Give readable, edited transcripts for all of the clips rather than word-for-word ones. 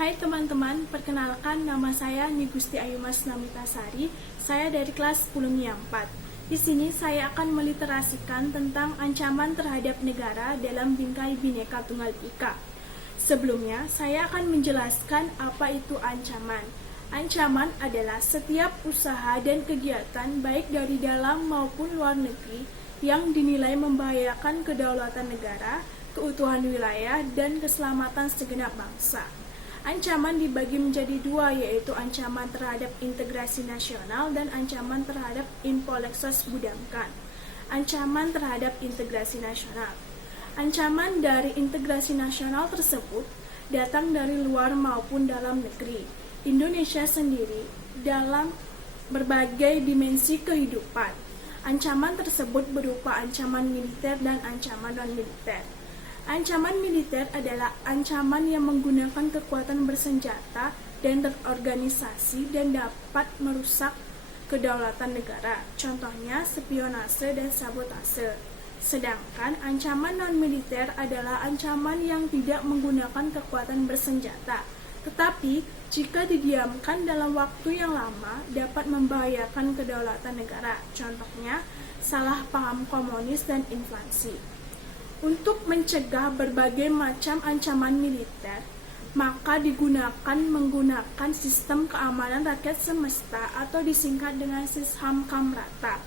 Hai teman-teman, perkenalkan nama saya Nigusti Ayumas Namitasari. Saya dari kelas 10 MIA 4. Di sini saya akan meliterasikan tentang ancaman terhadap negara dalam bingkai Bhinneka Tunggal Ika. Sebelumnya, saya akan menjelaskan apa itu ancaman. Ancaman adalah setiap usaha dan kegiatan baik dari dalam maupun luar negeri yang dinilai membahayakan kedaulatan negara, keutuhan wilayah, dan keselamatan segenap bangsa. Ancaman dibagi menjadi dua, yaitu ancaman terhadap integrasi nasional dan ancaman terhadap Infolexos Budangkan. Ancaman terhadap integrasi nasional. Ancaman dari integrasi nasional tersebut datang dari luar maupun dalam negeri. Indonesia sendiri dalam berbagai dimensi kehidupan. Ancaman tersebut berupa ancaman militer dan ancaman non-militer. Ancaman militer adalah ancaman yang menggunakan kekuatan bersenjata dan terorganisasi dan dapat merusak kedaulatan negara. Contohnya spionase dan sabotase. Sedangkan ancaman non-militer adalah ancaman yang tidak menggunakan kekuatan bersenjata, tetapi jika didiamkan dalam waktu yang lama dapat membahayakan kedaulatan negara. Contohnya salah paham komunis dan inflasi. Untuk mencegah berbagai macam ancaman militer, maka menggunakan sistem keamanan rakyat semesta atau disingkat dengan Sisham Kamrata.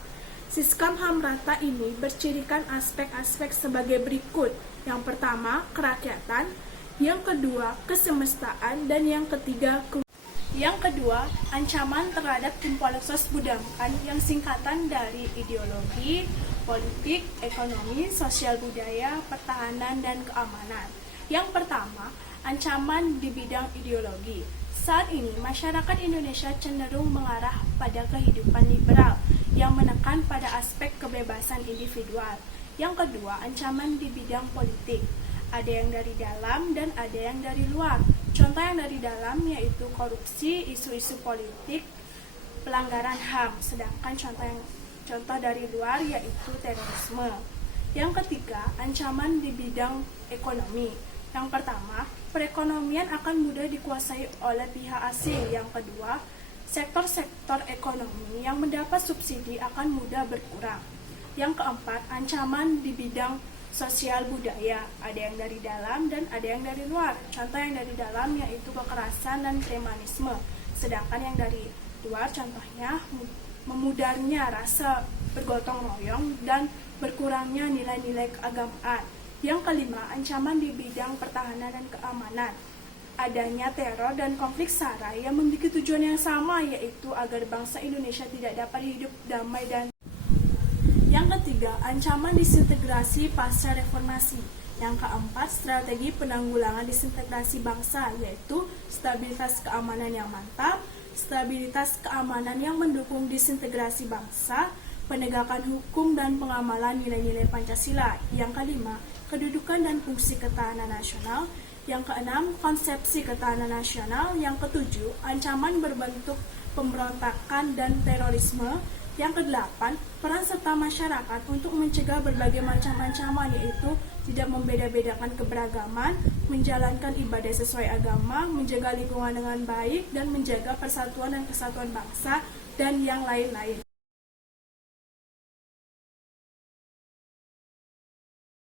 Sisham Kamrata ini bercirikan aspek-aspek sebagai berikut. Yang pertama, kerakyatan, yang kedua, kesemestaan, dan yang ketiga, ancaman terhadap Infolexos Budangkan yang singkatan dari ideologi, politik, ekonomi, sosial budaya, pertahanan, dan keamanan. Yang pertama, ancaman di bidang ideologi. Saat ini, masyarakat Indonesia cenderung mengarah pada kehidupan liberal yang menekan pada aspek kebebasan individual. Yang kedua, ancaman di bidang politik. Ada yang dari dalam dan ada yang dari luar. Contoh yang dari dalam yaitu korupsi, isu-isu politik, pelanggaran HAM. Sedangkan contoh dari luar yaitu terorisme. Yang ketiga, ancaman di bidang ekonomi. Yang pertama, perekonomian akan mudah dikuasai oleh pihak asing. Yang kedua, sektor-sektor ekonomi yang mendapat subsidi akan mudah berkurang. Yang keempat, ancaman di bidang sosial budaya. Ada yang dari dalam dan ada yang dari luar. Contoh yang dari dalam yaitu kekerasan dan premanisme. Sedangkan yang dari luar contohnya memudarnya rasa bergotong royong dan berkurangnya nilai-nilai keagamaan. Yang kelima, ancaman di bidang pertahanan dan keamanan. Adanya teror dan konflik SARA yang memiliki tujuan yang sama, yaitu agar bangsa Indonesia tidak dapat hidup damai dan. Yang ketiga, ancaman disintegrasi pasca reformasi. Yang keempat, strategi penanggulangan disintegrasi bangsa, yaitu stabilitas keamanan yang mantap, stabilitas keamanan yang mendukung disintegrasi bangsa, penegakan hukum dan pengamalan nilai-nilai Pancasila. Yang kelima, kedudukan dan fungsi ketahanan nasional. Yang keenam, konsepsi ketahanan nasional. Yang ketujuh, ancaman berbentuk pemberontakan dan terorisme. Yang kedelapan, peran serta masyarakat untuk mencegah berbagai macam ancaman, yaitu tidak membeda-bedakan keberagaman, menjalankan ibadah sesuai agama, menjaga lingkungan dengan baik, dan menjaga persatuan dan kesatuan bangsa, dan yang lain-lain.